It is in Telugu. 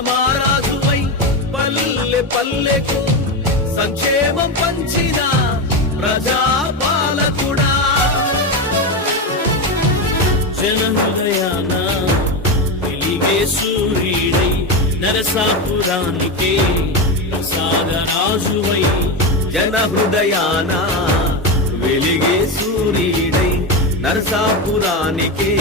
మారాజువై పల్లె పల్లెకు సంక్షేమం పంచిన ప్రజాపాలకుడా. జనహృదయాన వెలిగే సూర్యుడై నరసాపురానికే ప్రసాదరాజువై, జనహృదయాన వెలిగే సూర్యుడై నరసాపురానికే